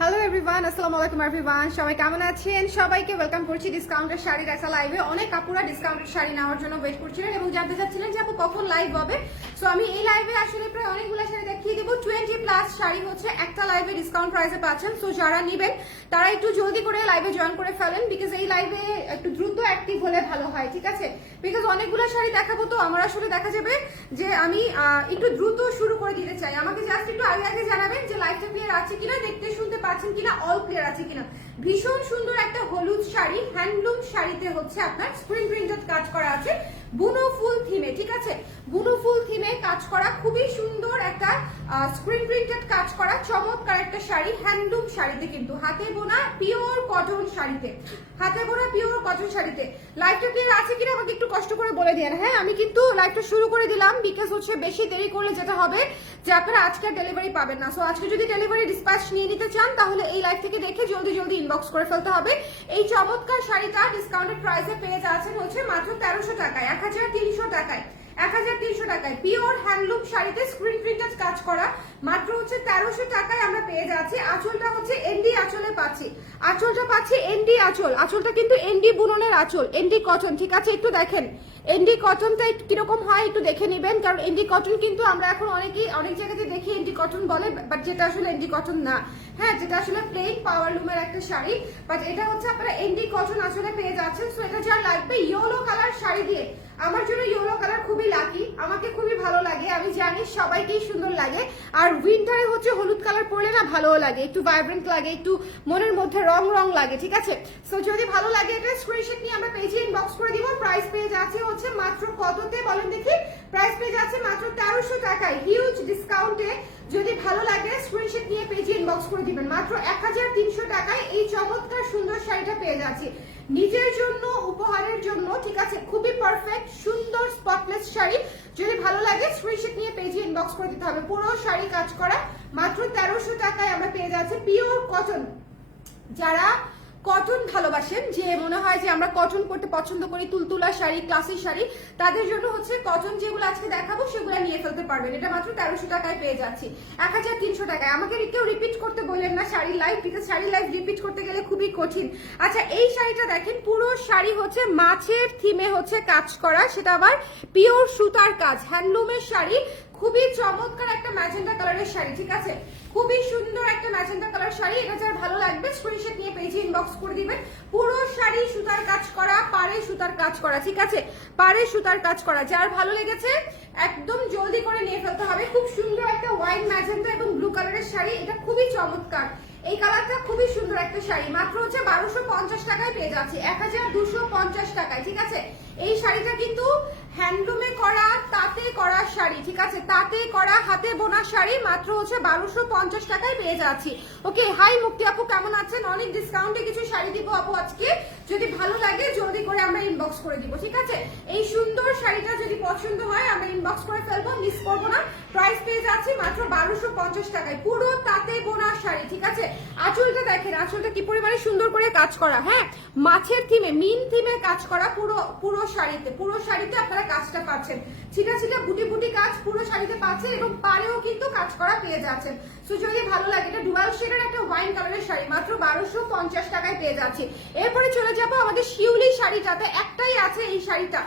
Hello everyone, আসসালামু আলাইকুম everyone. সবাই কেমন আছেন? সবাইকে ওয়েলকাম করছি ডিসকাউন্টের শাড়ির একটা লাইভে। অনেক আপুরা ডিসকাউন্টের শাড়ি নেওয়ার জন্য ওয়েট করছিলেন এবং জানতে চাচ্ছিলেন যে আপু কখন লাইভ হবে। সো আমি এই লাইভে আসলে প্রায় অনেকগুলো শাড়ি দেখিয়ে দেবো। 20+ শাড়ি হচ্ছে একটা লাইভে ডিসকাউন্ট প্রাইসে পাচ্ছেন। সো যারা নেবেন তারা একটু জলদি করে লাইভে জয়েন করে ফেলেন, বিকজ এই লাইভে একটু দ্রুত অ্যাক্টিভ হলে ভালো হয়, ঠিক আছে? বিকজ অনেকগুলো শাড়ি দেখাবো, তো আমার আসলে দেখা যাবে যে আমি একটু দ্রুত শুরু করে দিতে চাই। আমাকে জাস্ট একটু আগে আগে জানাবেন যে লাইভটা ক্লিয়ার আছে কিনা, দেখতে শুনতে পাচ্ছেন কিনা, অল ক্লিয়ার আছে কিনা। ভীষণ সুন্দর একটা হলুদ শাড়ি, হ্যান্ডলুম শাড়িতে হচ্ছে আপনার স্ক্রিন প্রিন্টেড কাজ করা আছে বুনো ফুল থিমে, ঠিক আছে? বুনো ফুল থিমে কাজ করা খুবই সুন্দর একটা স্ক্রিন প্রিন্টেড কাজ করা চমৎকার একটা শাড়ি, হ্যান্ডলুম শাড়িতে, কিন্তু হাতে বোনা পিওর কটন শাড়িতে, হাতে বোনা পিওর কটন শাড়িতে। লাইভটা ক্লিয়ার আছে কিনা আমাকে একটু কষ্ট করে বলে দেন। হ্যাঁ, আমি কিন্তু লাইভটা শুরু করে দিলাম, বিকজ হচ্ছে বেশি দেরি করলে যেটা হবে যে আপনারা আজকে ডেলিভারি পাবেন না। সো আজকে যদি ডেলিভারি ডিসপ্যাচ নিয়ে নিতে চান তাহলে এই লাইভ থেকে দেখে জলদি জলদি ইনবক্স করে ফেলতে হবে। এই চমৎকার শাড়িটা ডিসকাউন্টেড প্রাইসে পেয়ে যাচ্ছেন হচ্ছে মাত্র 1300 টাকায়, 1300 টাকায়, 1300 টাকায় পিওর হ্যান্ডলুম শাড়িতে স্ক্রিন প্রিন্টেড কাজ করা মাত্র হচ্ছে 1300 টাকায় আমরা পেয়ে যাচ্ছি। আঁচলটা হচ্ছে এনডি আঁচলে পাচ্ছি, আঁচলটা পাচ্ছি এনডি আঁচল, আঁচলটা কিন্তু এনডি বুননের আঁচল, এনডি কটন, ঠিক আছে? একটু দেখেন এনডি কটনটা কিরকম হয় একটু দেখে নেবেন, কারণ এনডি কটন কিন্তু আমরা এখন অনেক জায়গাতে দেখি এনডি কটন বলে, বাট যেটা আসলে এনডি কটন না। হ্যাঁ, যেটা আসলে প্লেন পাওয়ারলুমের একটা শাড়ি, বাট এটা হচ্ছে আপনারা এনডি কটন আসলে পেয়ে যাচ্ছেন। সো এটা যার লাগবে ইয়েলো কালার শাড়ি দিয়ে, আমার জন্য ইয়েলো কালার খুবই লাকি, আমাকে খুবই ভালো লাগে, আমি জানি সবাইকেই সুন্দর লাগে। আর উইন্টারে হচ্ছে হলুদ কালার পরলে না ভালোও লাগে, একটু ভাইব্রেন্ট লাগে, একটু মনের মধ্যে রং রং লাগে, ঠিক আছে? সো যদি ভালো লাগে এটা স্ক্রিনশট নিয়ে আমরা পেজে ইনবক্স করে দিব। প্রাইস পেয়ে যাচ্ছে হচ্ছে মাত্র কততে বলেন দেখি? প্রাইস পেয়ে যাচ্ছে মাত্র 1300 টাকায়, হিউজ ডিসকাউন্টে। যদি ভালো লাগে স্ক্রিনশট নিয়ে পেজে ইনবক্স করে দিবেন। মাত্র 1300 টাকায় এই চমৎকার সুন্দর শাড়িটা পেয়ে যাচ্ছি নিজের জন্য, উপহারের জন্য, ঠিক আছে? খুবই পারফেক্ট সুন্দর স্পটলেস শাড়ি। যদি ভালো লাগে স্ক্রিনশট নিয়ে পেজে ইনবক্স করে দিতে হবে। পুরো শাড়ি কাজ করা মাত্র 1300 টাকায় আমরা পেয়ে যাচ্ছি পিওর কটন। যারা কটন ভালোবাসেন, যে মনে হয় যে আমরা কটন পরতে পছন্দ করি, তুলতুলা শাড়ি, ক্লাসিক শাড়ি, তাদের জন্য হচ্ছে কটন যেগুলো আজকে দেখাবো সেগুলো নিয়ে ফেলতে পারবেন। এটা মাত্র 1300 টাকায় পেয়ে যাচ্ছি, 1300 টাকায়। আমাকে কেউ রিপিট করতে বলেন না শাড়ির লাইভ, বিকজ শাড়ির লাইভ রিপিট করতে গেলে খুবই কঠিন। আচ্ছা, এই শাড়িটা দেখেন, পুরো শাড়ি হচ্ছে মাছের থিমে হচ্ছে কাজ করা, সেটা আবার পিওর সুতার কাজ, হ্যান্ডলুমের শাড়ি। খুবই চমৎকার একটা ম্যাজেন্টা কালারের শাড়ি, ঠিক আছে? খুবই সুন্দর একটা ম্যাজেন্টা কালার শাড়ি। এটা যার ভালো লাগবে স্ক্রিনশট নিয়ে পেজে ইনবক্স করে দিবেন। পুরো শাড়ি সুতার কাজ করা, পাড়ে সুতার কাজ করা, ঠিক আছে? পাড়ে সুতার কাজ করা। যার ভালো লেগেছে একদম জলদি করে নিয়ে ফেলতে হবে। খুব সুন্দর একটা ওয়াইন ম্যাজেন্টা এবং ব্লু কালারের শাড়ি, এটা খুবই চমৎকার। এই কালারটা খুবই সুন্দর একটা শাড়ি, মাত্র হচ্ছে 1250 টাকায় পেয়ে যাচ্ছে, 1250 টাকায়, ঠিক আছে? এই শাড়িটা কিন্তু হ্যান্ডলুমে করা, তাঁতে করা শাড়ি, ঠিক আছে? তাঁতে করা হাতে বোনা শাড়ি, মাত্র হচ্ছে 1250 টাকায় পেয়ে যাচ্ছি। ওকে, হাই মুক্তি আপু, কেমন আছেন? অনেক ডিসকাউন্টে কিছু শাড়ি দিব আপু আজকে, যদি ভালো লাগে জলদি করে আমরা ইনবক্স করে দিব, ঠিক আছে? এই সুন্দর শাড়িটা যদি পছন্দ হয় আমরা ইনবক্স করে ফেলবো, মিস করবো না। প্রাইস পেয়ে যাচ্ছি মাত্র 1250 টাকায়, পুরো তাঁতে বোনা শাড়ি, ঠিক আছে? আঁচলটা দেখেন, আঁচলটা কি পরিমাণে সুন্দর করে কাজ করা, হ্যাঁ, মাছের থিমে, মিন থিমে কাজ করা পুরো শাড়িতে, পুরো শাড়িতে আপনারা কাজটা পাচ্ছেন, ছিটা ছিটা বুটি বুটি কাজ পুরো শাড়িতে পাচ্ছেন, এবং পাড়েও কিন্তু কাজ করা পেয়ে যাচ্ছেন। সো যদি ভালো লাগে, এটা ডুয়াল শেডের একটা ওয়াইন কালারের শাড়ি, মাত্র 1250 টাকায় পেয়ে যাচ্ছি। এরপরে চলে যাবো আমাদের শিউলি শাড়িটাতে। একটাই আছে এই শাড়িটা,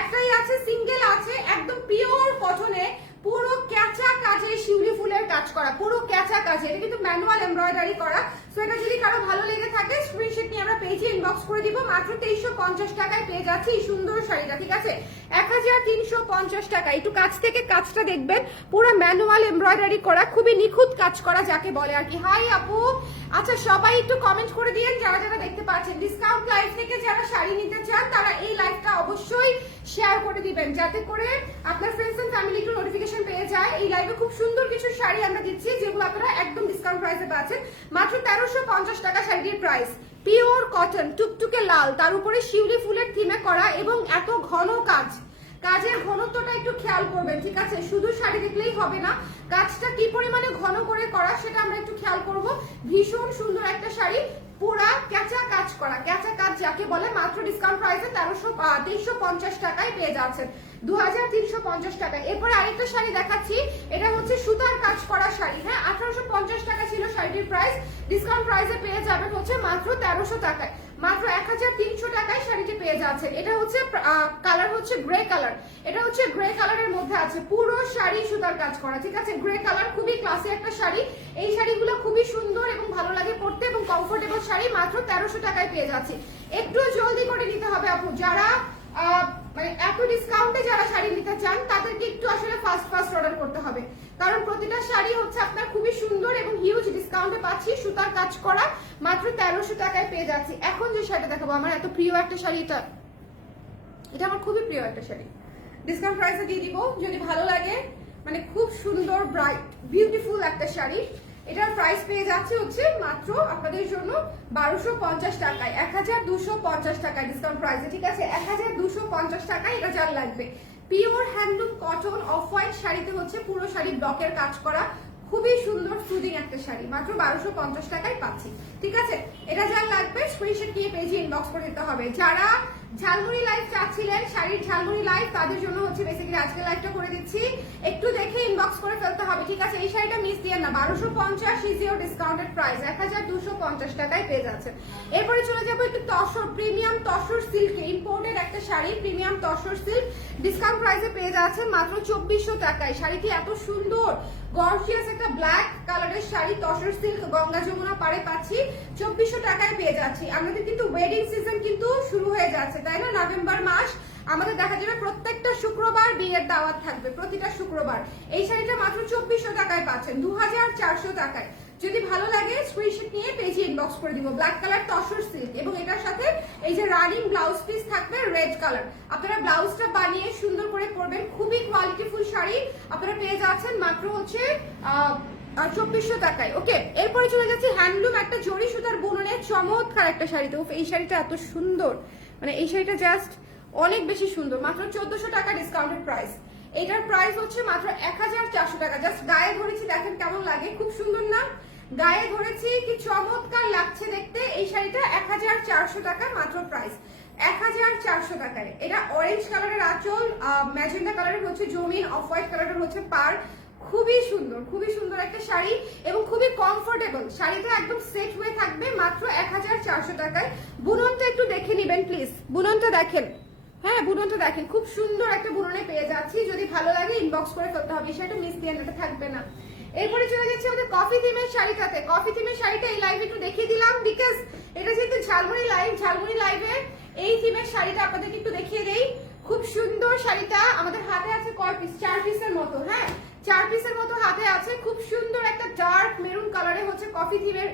একটাই আছে, সিঙ্গেল আছে, একদম পিওর কটনে, পুরো ক্যাচা কাজে শিউলি ফুলের কাজ করা, পুরো ক্যাচা কাজে। এটা কিন্তু ম্যানুয়াল এমব্রয়ডারি করা। সো এটা যদি কারো ভালো লেগে থাকে স্ক্রিনশট নিয়ে আমরা পেজে ইনবক্স করে দিব। মাত্র 2350 টাকায় পেয়ে যাচ্ছি এই সুন্দর শাড়িটা, ঠিক আছে? 1350 টাকা। একটু কাছ থেকে কাজটা দেখবেন, পুরো ম্যানুয়াল এমব্রয়ডারি করা, খুবই নিখুঁত কাজ করা যাকে বলে আর কি। হাই আপু, আচ্ছা সবাই একটু কমেন্ট করে দিয়েন যারা যারা দেখতে পাচ্ছেন। ডিসকাউন্ট লাইভ থেকে যারা শাড়ি নিতে চান তারা এই লাইভটা অবশ্যই শেয়ার করে দিবেন, যাতে করে আপনার ফ্রেন্ডস এন্ড ফ্যামিলি একটু নোটিফিকেশন পেয়ে যায়। এই লাইভে খুব সুন্দর কিছু শাড়ি আমরা দিচ্ছি, যেগুলো আপনারা একদম ডিসকাউন্ট প্রাইসে পাচ্ছেন। মাত্র 1350 টাকা শাড়িটির প্রাইস। পিওর কটন, টুকটুকে লাল, তার উপরে শিউলি ফুলের থিমে করা, এবং এত ঘন কাজ, কাজের ঘনত্বটা একটু খেয়াল করবেন, ঠিক আছে? শুধু শাড়ি দেখলেই হবে না, কাজটা কি পরিমাণে ঘন করে করা সেটা আমরা একটু খেয়াল করব। ভীষণ সুন্দর একটা শাড়ি, পুরা ক্যাচা কাজ করা, ক্যাচা কাজ যাকে বলে, মাত্র ডিসকাউন্ট প্রাইসে 2350 টাকায় পেয়ে যাচ্ছেন, 2350 টাকায়। এরপরে আরেকটা শাড়ি দেখাচ্ছি, এটা হচ্ছে সুতার কাজ করা শাড়ি, হ্যাঁ, 1850 টাকা ছিল শাড়িটির প্রাইস, ডিসকাউন্ট প্রাইসে পেয়ে যাবেন হচ্ছে মাত্র 1300 টাকায়, মাত্র 1300 টাকায় শাড়িটি পেয়ে যাচ্ছেন। এটা হচ্ছে কালার হচ্ছে গ্রে কালার, এটা হচ্ছে গ্রে কালারের মধ্যে আছে, পুরো শাড়ি সুতার কাজ করা, ঠিক আছে। গ্রে কালার খুবই ক্লাসি একটা শাড়ি, এই শাড়িগুলো খুবই সুন্দর এবং ভালো লাগে পরতে এবং কমফোর্টেবল শাড়ি মাত্র 1300 টাকায় পেয়ে যাচ্ছি। একটু জলদি করে নিতে হবে আপু, যারা মানে এত ডিসকাউন্টে যারা শাড়ি নিতে চান তাদেরকে একটু আসলে ফাস্ট অর্ডার করতে হবে, কারণ প্রতিটা শাড়ি হচ্ছে আপনার খুবই সুন্দর এবং হিউজ ডিসকাউন্টে পাচ্ছি, সুতার কাজ করা মাত্র 1300 টাকায় পেয়ে যাচ্ছি। এখন যে শাড়িটা দেখাবো আমার এত প্রিয় একটা শাড়ি, এটা আমার খুবই প্রিয় একটা শাড়ি, ডিসকাউন্ট প্রাইসে দিয়ে দিব যদি ভালো লাগে। মানে খুব সুন্দর ব্রাইট বিউটিফুল একটা শাড়ি, এটার প্রাইস পেয়ে যাচ্ছে হচ্ছে মাত্র আপনাদের জন্য 1250 টাকায়, 1250 টাকায় ডিসকাউন্ট প্রাইসে, ঠিক আছে। 1250 টাকায় এটা যার লাগবে। Pure handloom cotton off white শাড়িতে হচ্ছে পুরো শাড়ি ব্লকের কাজ করা, খুবই সুন্দর সুদিং একটা শাড়ি মাত্র 1250 টাকায় পাচ্ছি, ঠিক আছে। এটা যার লাগবে স্ক্রিনশট নিয়ে পেজে ইনবক্স করে দিতে হবে। যারা ঝালমুড়ি লাইভ চাচ্ছিলেন, শাড়ির ঝালমুড়ি লাইভ, তাদের জন্য হচ্ছে বেসিক্যালি আজকে লাইভটা করে দিচ্ছি, একটু দেখে ইনবক্স করে ফেলতে হবে, ঠিক আছে। এই শাড়িটা মিস দিয়ে না, 1250 ইজিও ডিসকাউন্টেড প্রাইস 1250 টাকায় পেয়ে যাচ্ছে। এরপরে চলে যাবো একটু tussar, premium tussar silk, imported একটা sari, premium tussar silk discount প্রাইসে পেয়ে যাচ্ছে মাত্র 2400 টাকায়। শাড়িটি এত সুন্দর গর্জিয়াস একটা ব্ল্যাক কালারের শাড়ি, তসর সিল্ক, গঙ্গা যমুনা পাড়ে পাচ্ছি, 2400 টাকায় পেয়ে যাচ্ছি। আমাদের কিন্তু ওয়েডিং সিজন কিন্তু শুরু হয়ে যাচ্ছে, তাই না? নভেম্বর মাস আমাদের দেখা যাবে প্রত্যেকটা শুক্রবার বিয়ের দাওয়াত থাকবে, প্রতিটা শুক্রবার। এই শাড়িটা মাত্র 2400 টাকায় পাচ্ছেন, 2400 টাকায়। যদি ভালো লাগে স্ক্রিনশট নিয়ে পেজে ইনবক্স করে দিব। ব্ল্যাক কালার তসর সিল্ক এবং এটার সাথে এই যে রানিং ব্লাউজ পিস থাকবে রেড কালার, আপনারা ব্লাউজটা বানিয়ে সুন্দর করে পরবেন, খুবই কোয়ালিটিফুল শাড়ি আপনারা পেয়ে যাচ্ছেন মাত্র হচ্ছে 2400 টাকায়। ওকে, এরপরে চলে যাচ্ছি হ্যান্ডলুম একটা জরি সুতার বুননের চমৎকার একটা শাড়িতে। এই শাড়িটা এত সুন্দর, মানে এই শাড়িটা জাস্ট অনেক বেশি সুন্দর, মাত্র 1400 টাকা ডিসকাউন্টেড প্রাইস। এটার প্রাইস হচ্ছে মাত্র 1400 টাকা। জাস্ট গায়ে ধরেছি, দেখেন কেমন লাগে, খুব সুন্দর না? গায়ে ধরেছি, কি চমৎকার লাগছে দেখতে। এই শাড়িটা 1400 টাকা মাত্র প্রাইস, 1400 টাকায়। এটা অরেঞ্জ কালারের আঁচল, ম্যাজেন্ডা কালারের হচ্ছে জমিন, অফ হোয়াইট কালারের হচ্ছে পাড়, খুবই সুন্দর একটা শাড়ি এবং খুবই কমফোর্টেবল। শাড়িটা একদম সেট হয়ে থাকবে মাত্র 1400 টাকায়। বুননটা একটু দেখে নিবেন প্লিজ, বুননটা দেখেন, হ্যাঁ বুননটা দেখেন, খুব সুন্দর একটা বুননে পেয়ে যাচ্ছি। যদি ভালো লাগে ইনবক্স করে ফেলতে হবে, সেটা মিস দিয়ে এটা থাকবে না। এরপরে চলে যাচ্ছে আমাদের কফি থিমের শাড়িটাতে। কফি থিমের শাড়িটা এই লাইভে একটু দেখিয়ে দিলাম, বিকজ এটা যেহেতু ঝালমুড়ি লাইভ, ঝালমুড়ি লাইভে এই থিমের শাড়িটা আপনাদেরকে একটু দেখিয়ে দেই। খুব সুন্দর শাড়িটা, আমাদের হাতে আছে কয় পিস, 4 পিসের মতো, হ্যাঁ 4 পিসের মতো হাতে আছে। খুব সুন্দর একটা ডার্ক মেরুন কালারে হচ্ছে কফি থিমের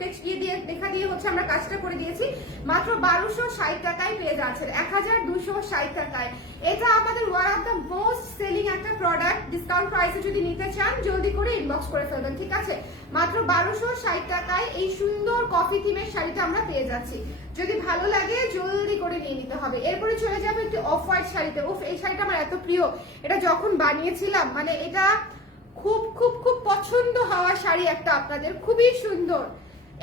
টেক্সট দিয়ে দেখা দিয়ে হচ্ছে আমরা কাজটা করে দিয়েছি, মাত্র 1260 টাকায় পেয়ে যাচ্ছেন, 1260 টাকায়। এটা আমাদের one of the most selling একটা প্রোডাক্ট। ডিসকাউন্ট প্রাইসে যদি নিতে চান জলদি করে ইনবক্স করে ফেলবেন, ঠিক আছে। মাত্র 1260 টাকায় এই সুন্দর কফি থিমের শাড়িটা আমরা পেয়ে যাচ্ছি। যদি ভালো লাগে জলদি করে নিয়ে নিতে হবে। এরপরে চলে যাবো একটি অফ হোয়াইট শাড়িতে। উফ, এই শাড়িটা আমার এত প্রিয়, এটা যখন বানিয়েছিলাম মানে এটা খুব খুব খুব পছন্দ হওয়া শাড়ি একটা আপনাদের, খুবই সুন্দর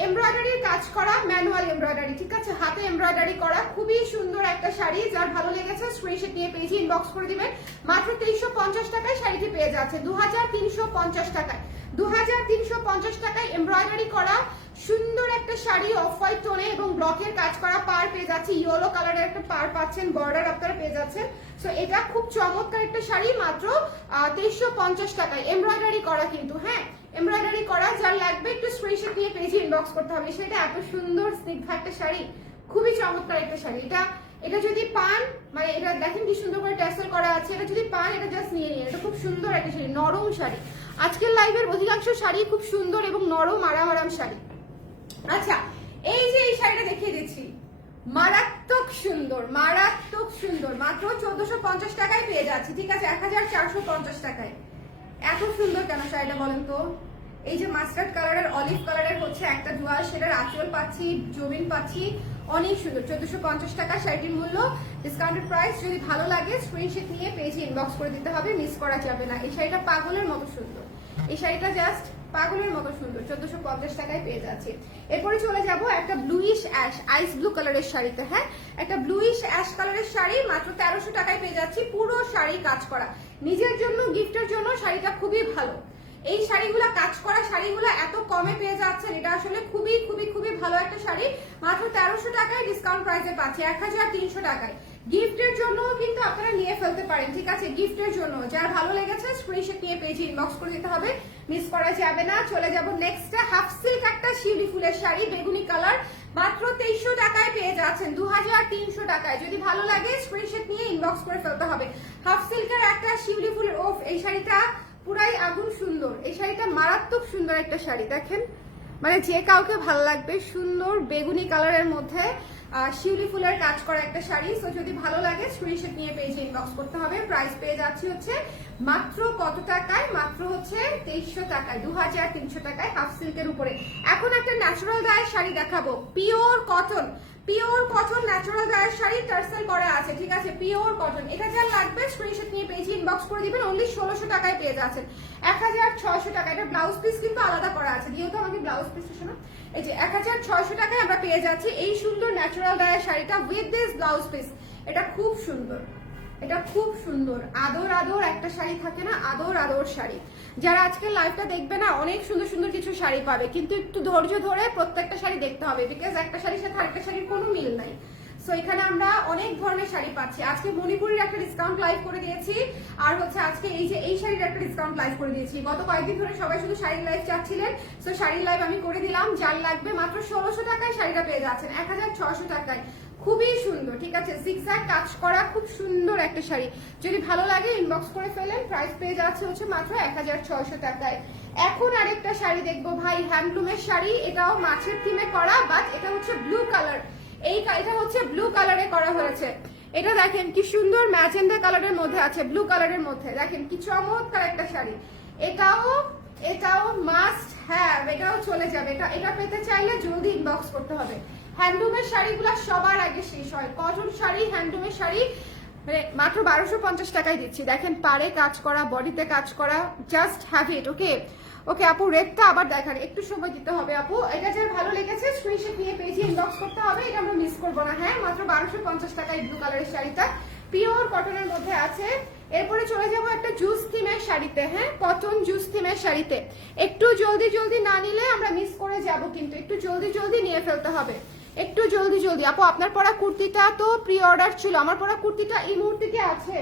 এমব্রয়ডারির কাজ করা, ম্যানুয়াল এমব্রয়ডারি, ঠিক আছে, হাতে এমব্রয়ডারি করা, খুবই সুন্দর একটা শাড়ি। যার ভালো লেগেছে স্ক্রিনশট নিয়ে পেজে ইনবক্স করে দিবেন। মাত্র 350 টাকায় শাড়িটি পেয়ে যাচ্ছে, 2350 টাকায়, 2350 টাকায় এমব্রয়ডারি করা সুন্দর একটা শাড়ি অফ হোয়াইট টোনে এবং ব্লকের কাজ করা পার পেয়ে যাচ্ছে, ইয়েলো কালারের একটা পার পাচ্ছেন, বর্ডার আপনারা পেয়ে যাচ্ছেন। সো এটা খুব চমৎকার একটা শাড়ি, মাত্র 2350 টাকায় এমব্রয়ডারি করা কিন্তু, হ্যাঁ এমব্রয়ডারি করা। যার লাগবে একটু স্ক্রিনশট নিয়ে পেজে ইনবক্স করতে হবে। সেটা এত সুন্দর স্নিগ্ধ একটা শাড়ি, খুবই চমৎকার একটা শাড়ি। এটা যদি পান, মানে এটা দেখেন কি সুন্দর করে ট্যাসেল করা আছে, এটা যদি পান এটা জাস্ট নিয়ে নিন। এটা খুব সুন্দর একটা শাড়ি, নরম শাড়ি। আজকের লাইভের অধিকাংশ শাড়ি খুব সুন্দর এবং নরম আরাম শাড়ি। আচ্ছা, এই যে এই শাড়িটা দেখিয়ে দিচ্ছি, মারাত্মক সুন্দর, মারাত্মক সুন্দর, মাত্র 1450 টাকায় পেয়ে যাচ্ছি, ঠিক আছে, 1450 টাকায়। এত সুন্দর কেন শাড়িটা বলেন তো? এই যে মাস্টার্ড কালারের অলিভ কালারের হচ্ছে একটা ডুয়াল, সেটার আঁচল পাচ্ছি, জমিন পাচ্ছি, অনেক সুন্দর। 1450 টাকা শাড়িটির মূল্য, ডিসকাউন্টেড প্রাইস। যদি ভালো লাগে স্ক্রিনশট নিয়ে পেজে ইনবক্স করে দিতে হবে, মিস করা যাবে না। এই শাড়িটা পাগলের মতো সুন্দর, এই শাড়িটা জাস্ট পাগলের মতো সুন্দর, 1450 টাকায় পেয়ে যাচ্ছে। এরপরে চলে যাব একটা ব্লুইশ অ্যাশ, আইস ব্লু কালারের শাড়িতে, হ্যাঁ একটা ব্লুইশ অ্যাশ কালারের শাড়ি মাত্র 1300 টাকায় পেয়ে যাচ্ছি। পুরো শাড়ি কাজ করা, নিজের জন্য গিফটের জন্য শাড়িটা খুবই ভালো। এই শাড়িগুলা কাজ করা শাড়িগুলা এত কমে পেয়ে যাচ্ছেন, এটা আসলে খুবই খুবই খুবই ভালো একটা শাড়ি, মাত্র 1300 টাকায় ডিসকাউন্ট প্রাইসে পাচ্ছি 1300 টাকায়। গিফটের জন্য কিন্তু আপনারা নিয়ে ফেলতে পারেন, ঠিক আছে? গিফটের জন্য যার ভালো লেগেছে স্ক্রিনশট নিয়ে পেজে ইনবক্স করে দিতে হবে, মিস করা যাবে না। চলে যাব নেক্সট, হাফ সিল্ক একটা শিউলি ফুলের শাড়ি, বেগুনি কালার, মাত্র 2300 টাকায় পেয়ে যাচ্ছেন 2300 টাকায়। যদি ভালো লাগে স্ক্রিনশট নিয়ে ইনবক্স করে ফেলতে হবে। হাফ সিল্কের একটা শিউলি ফুলের, ওফ এই শাড়িটা পুরাই আগুন সুন্দর, এই শাড়িটা মারাত্মক সুন্দর একটা শাড়ি। দেখেন মানে যে কাউকে ভালো লাগবে, সুন্দর বেগুনি কালারের মধ্যে শিউলি ফুলের কাজ করা একটা শাড়ি। সো যদি ভালো লাগে স্ক্রিনশট নিয়ে পেজে ইনবক্স করতে হবে। প্রাইস পেয়ে যাচ্ছি হচ্ছে মাত্র কত টাকায়? মাত্র হচ্ছে 2300 টাকায়, 2300 টাকায় হাফ সিল্কের উপরে। এখন একটা ন্যাচারাল ডায়ের শাড়ি দেখাবো, pure cotton, pure cotton natural ডায়ের শাড়ি, টার্সেল করা আছে, ঠিক আছে? Pure cotton. এটা যা লাগবে স্ক্রিনশট নিয়ে পেজে ইনবক্স করে দিবেন। অনলি 1600 টাকায় পেয়ে যাচ্ছেন, 1600 টাকা। এটা ব্লাউজ পিস কিন্তু আলাদা করা আছে, যেহেতু আমাকে ব্লাউজ পিস শোনো, এই যে 1600 টাকায় আমরা পেয়ে যাচ্ছি এই সুন্দর ন্যাচারাল ডায়ের শাড়িটা উইথ দিস ব্লাউজ পিস। এটা খুব সুন্দর, এটা খুব সুন্দর, আদর আদর একটা শাড়ি থাকে না, আদর আদর শাড়ি। যারা আজকে লাইভটা দেখবে না, অনেক সুন্দর সুন্দর কিছু শাড়ি পাবে, কিন্তু একটু ধৈর্য ধরে প্রত্যেকটা শাড়ি দেখতে হবে, বিকজ একটা শাড়ির সাথে আরেকটা শাড়ির কোনো মিল নাই। সো এখানে আমরা অনেক ধরনের শাড়ি পাচ্ছি। আজকে মণিপুরের একটা ডিসকাউন্ট লাইভ করে দিয়েছি, আর হচ্ছে আজকে এই যে এই শাড়ির একটা ডিসকাউন্ট লাইভ করে দিয়েছি। গত কয়েকদিন ধরে সবাই শুধু শাড়ির লাইভ চাচ্ছিলেন, সো শাড়ির লাইভ আমি করে দিলাম। যার লাগবে মাত্র 1600 টাকায় শাড়িটা পেয়ে যাচ্ছেন 1600 টাকায়। খুবই সুন্দর, ঠিক আছে? জিগজ্যাগ কাজ করা খুব সুন্দর একটা শাড়ি। যদি ভালো লাগে ইনবক্স করে ফেলেন। প্রাইস পেয়ে যাচ্ছে হচ্ছে মাত্র 1600 টাকায়। এখন আরেকটা শাড়ি দেখবো ভাই, হ্যান্ডলুমের শাড়ি, এটাও মাছের থিমে করা, বাট এটা হচ্ছে ব্লু কালার। এটা হচ্ছে ব্লু কালারে করা হয়েছে। এটা দেখেন কি সুন্দর ম্যাজেন্ডা কালারের মধ্যে আছে, ব্লু কালারের মধ্যে। দেখেন কি চমৎকার একটা শাড়ি। এটাও মাস্ট হ্যাভ, এটাও চলে যাবে। এটা পেতে চাইলে জলদি ইনবক্স করতে হবে। হ্যান্ডলুমের শাড়িগুলো সবার আগে শেষ হয়। কটন শাড়ি, হ্যান্ডলুমের শাড়ি মানে মাত্র 1250 টাকায় দিচ্ছি। দেখেন পাড়ে কাজ করা, বডিতে কাজ করা, জাস্ট হ্যাভ ইট। ওকে ওকে আপু, রেটটা আবার দেখান, একটু সময় দিতে হবে আপু। এটা যার ভালো লেগেছে স্ক্রিনশট নিয়ে পেজে ইনবক্স করতে হবে, এটা আমরা মিস করবো না। হ্যাঁ, মাত্র 1250 টাকায় ব্লু কালারের শাড়িটা পিওর কটনের মধ্যে আছে। এরপরে চলে যাবো একটা জুস থিমের শাড়িতে, হ্যাঁ কটন জুস থিমের শাড়িতে। একটু জলদি জলদি না নিলে আমরা মিস করে যাব, কিন্তু একটু জলদি জলদি নিয়ে ফেলতে হবে, একটু জলদি জলদি। আপু আপনার পরা কুর্তিটা তো প্রি অর্ডার ছিল, আমার পরা কুর্তিটা এই মুহূর্তে কি আছে?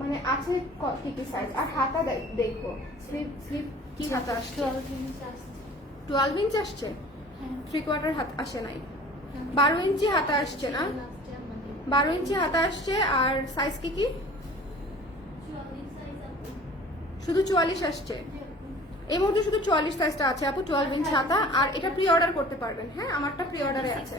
মানে আছে কি সাইজ? আর হাতা দেখবো, স্লিপ কি হাতা আসছে? 12 ইঞ্চ আসছে, 3/4 হাত আসে নাই, 12 ইঞ্চি হাতা আসছে না? 12 ইঞ্চি হাতা আসছে। আর সাইজ কি শুধু 44 আসছে? এই মুহূর্তে শুধু 44 সাইজটা আছে আপু, 12 ইঞ্চ হাতা। আর এটা প্রি অর্ডার করতে পারবেন, হ্যাঁ আমারটা প্রি অর্ডারে আছে।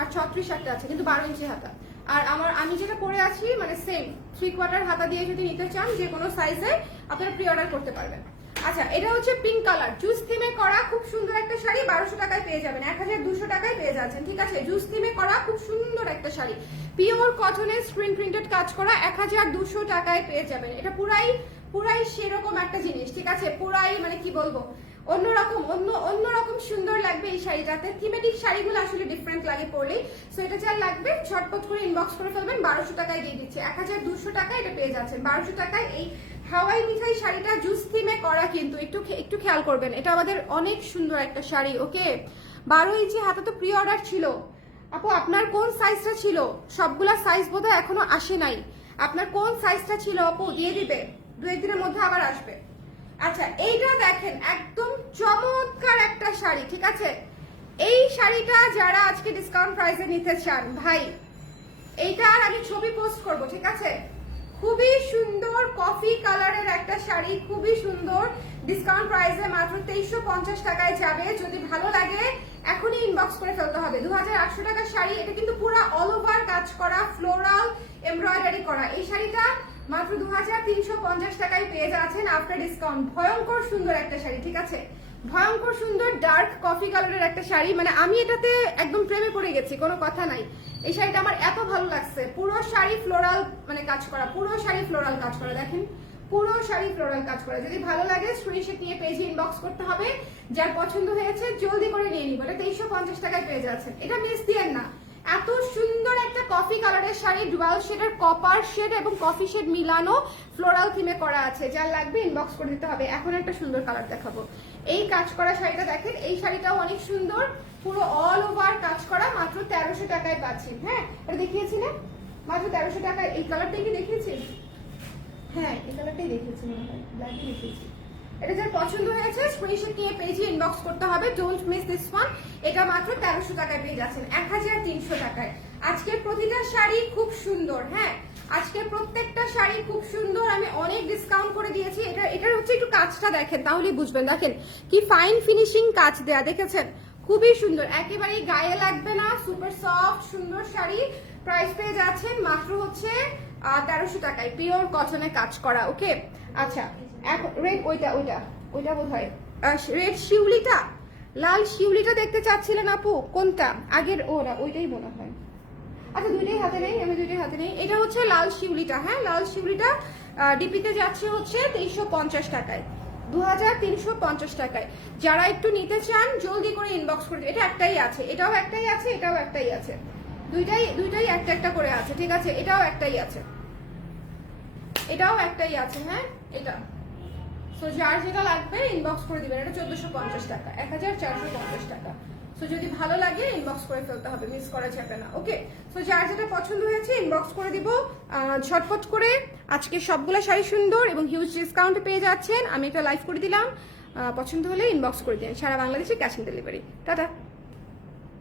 আর 36 একটা আছে, কিন্তু 12 ইঞ্চি হাতা। আর আমি যেটা পরে আছি মানে সেম 3/4 হাতা দিয়ে যদি নিতে চান যে কোনো সাইজে, আপনারা প্রি অর্ডার করতে পারবেন। আচ্ছা, এটা হচ্ছে পিঙ্ক কালার, জুস থিমে করা খুব সুন্দর একটা শাড়ি, 1200 টাকায় পেয়ে যাবেন, 1200 টাকায় পেয়ে যাচ্ছেন, ঠিক আছে? জুস থিমে করা খুব সুন্দর একটা শাড়ি, পিওর কটনের স্ক্রিন প্রিন্টেড কাজ করা, 1200 টাকায় পেয়ে যাবেন। এটা পুরাই সেরকম একটা জিনিস, ঠিক আছে? পুরাই মানে কি বলবো, অন্যরকম সুন্দর লাগবে এই শাড়িটাতে। থিমেটিক শাড়িগুলো আসলে ডিফারেন্ট লাগে পরলে। সো এটা যা লাগবে ঝটপট করে ইনবক্স করে ফেলবেন, 1200 টাকায় দিয়ে দিচ্ছে, 1200 টাকায় এটা পেয়ে যাচ্ছেন। 1200 টাকায় এই হাওয়াই মিঠাই শাড়িটা জুস থিমে করা, কিন্তু একটু খেয়াল করবেন, এটা আমাদের অনেক সুন্দর একটা শাড়ি। ওকে, 12 ইঞ্চি হাতে তো প্রি অর্ডার ছিল আপু। আপনার কোন সাইজটা ছিল? সবগুলা সাইজ বোধহয় এখনো আসে নাই। আপনার কোন সাইজটা ছিল আপু? দিয়ে দিবে, 2-1 দিনের মধ্যে আবার আসবে। আচ্ছা, এইটা দেখেন একদম চমৎকার একটা শাড়ি, ঠিক আছে? এই শাড়িটা যারা আজকে ডিসকাউন্ট প্রাইসে নিতে চান ভাই, এইটার আমি ছবি পোস্ট করব, ঠিক আছে? খুবই সুন্দর কফি কালারের একটা শাড়ি, খুবই সুন্দর, ডিসকাউন্ট প্রাইসে মাত্র 2350 টাকায় যাবে। যদি ভালো লাগে এখনই ইনবক্স করে ফেলতে হবে। 2800 টাকার শাড়ি, এটা কিন্তু পুরো অল ওভার কাজ করা, ফ্লোরাল এমব্রয়ডারি করা। এই শাড়িটা মাত্র 2350 টাকায় পেয়ে যাচ্ছেন আফটার ডিসকাউন্ট। ভয়ঙ্কর সুন্দর একটা শাড়ি, ঠিক আছে? ভয়ঙ্কর সুন্দর ডার্ক কফি কালারের একটা শাড়ি, মানে আমি এটাতে একদম প্রেমে পড়ে গেছি, কোনো কথা নাই। এই শাড়িটা আমার এত ভালো লাগছে, পুরো শাড়ি ফ্লোরাল মানে কাজ করা, পুরো শাড়ি ফ্লোরাল কাজ করা, দেখেন পুরো শাড়ি ফ্লোরাল কাজ করা। যদি ভালো লাগে স্ক্রিনশট নিয়ে পেজে ইনবক্স করতে হবে, যার পছন্দ হয়েছে জলদি করে নিয়ে নিব। এটা 2350 টাকায় পেয়ে যাচ্ছেন, এটা মিস দিয়েন না। এত সুন্দর একটা কফি কালারের শাড়ি, ডুয়াল শেডের কপার শেড এবং কফি শেড মিলানো ফ্লোরাল থিমে করা আছে। যার লাগবে ইনবক্স করে দিতে হবে। এখন একটা সুন্দর কালার দেখাবো। এই কাজ করা শাড়িটা দেখেন, এই শাড়িটাও অনেক সুন্দর, পুরো অল ওভার কাজ করা, মাত্র 1300 টাকায় পাচ্ছেন। হ্যাঁ, এটা দেখিয়েছি না, মাত্র 1300 টাকায়। এই কালারটাই কি দেখিয়েছি? হ্যাঁ, এই কালারটাই দেখিয়েছি মনে হয়, ব্ল্যাকই দেখিয়েছি। এটা যার পছন্দ হয়েছে স্ক্রিনশট নিয়ে পেজে ইনবক্স করতে হবে, ডোন্ট মিস দিস ওয়ান। এটা মাত্র 1300 টাকায় পেয়ে যাচ্ছেন, 1300 টাকায়। আজকের প্রতিটা শাড়ি খুব সুন্দর। হ্যাঁ, আজকের প্রত্যেকটা শাড়ি খুব সুন্দর, আমি অনেক ডিসকাউন্ট করে দিয়েছি। এটার হচ্ছে একটু কাজটা দেখেন, তাহলেই বুঝবেন। দেখেন কি ফাইন ফিনিশিং কাজ দেয়া, দেখেছেন? খুবই সুন্দর, একেবারেই গায়ে লাগবে না, সুপার সফট সুন্দর শাড়ি। প্রাইস পেয়ে যাচ্ছেন মাত্র হচ্ছে 1300 টাকায়, পিওর কটনে কাজ করা। ওকে, আচ্ছা এখন রেড, ওইটা বোধ হয় রেড শিউলিটা, লাল শিউলিটা দেখতে চাচ্ছিলেন আপু? কোনটা আগের? ওরা ওইটাই মনে হয়। আচ্ছা, দুইটাই হাতে নেই, আমি দুইটাই হাতে নেই। এটা হচ্ছে লাল শিউলিটা। হ্যাঁ, লাল শিউলিটা ডিপিতে যাচ্ছে হচ্ছে 2350 টাকায়, 2350 টাকায়। যারা একটু নিতে চান জলদি করে ইনবক্স করে দিন। এটা একটাই আছে, এটাও একটাই আছে, এটাও একটাই আছে, দুইটাই একটা একটা করে আছে। ঠিক আছে, এটাও একটাই আছে, এটাও একটাই আছে। হ্যাঁ, এটা সো যার যেটা লাগবে ইনবক্স করে দিবেন। এটা 1450 টাকা, 1450 টাকা। সো যদি ভালো লাগে ইনবক্স করে ফেলতে হবে, মিস করা যাবে না। ওকে, সো যার যেটা পছন্দ হয়েছে ইনবক্স করে দিব ঝটপট করে। আজকে সবগুলো শাড়ি সুন্দর এবং হিউজ ডিসকাউন্টে পেয়ে যাচ্ছেন। আমি একটা লাইভ করে দিলাম, পছন্দ হলে ইনবক্স করে দিন। সারা বাংলাদেশে ক্যাশ অন ডেলিভারি। টাটা।